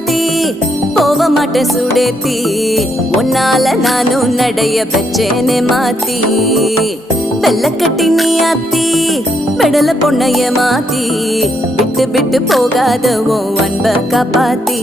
மாத்தி போக மாட்டேன் சுடேத்தி உன்னால நானும் நடைய பெச்சேனே மாத்தி வெள்ளக்கட்டி நீ ஆத்தி பெடல பொண்ணைய மாத்தி விட்டு விட்டு போகாத உன் அன்ப காப்பாத்தி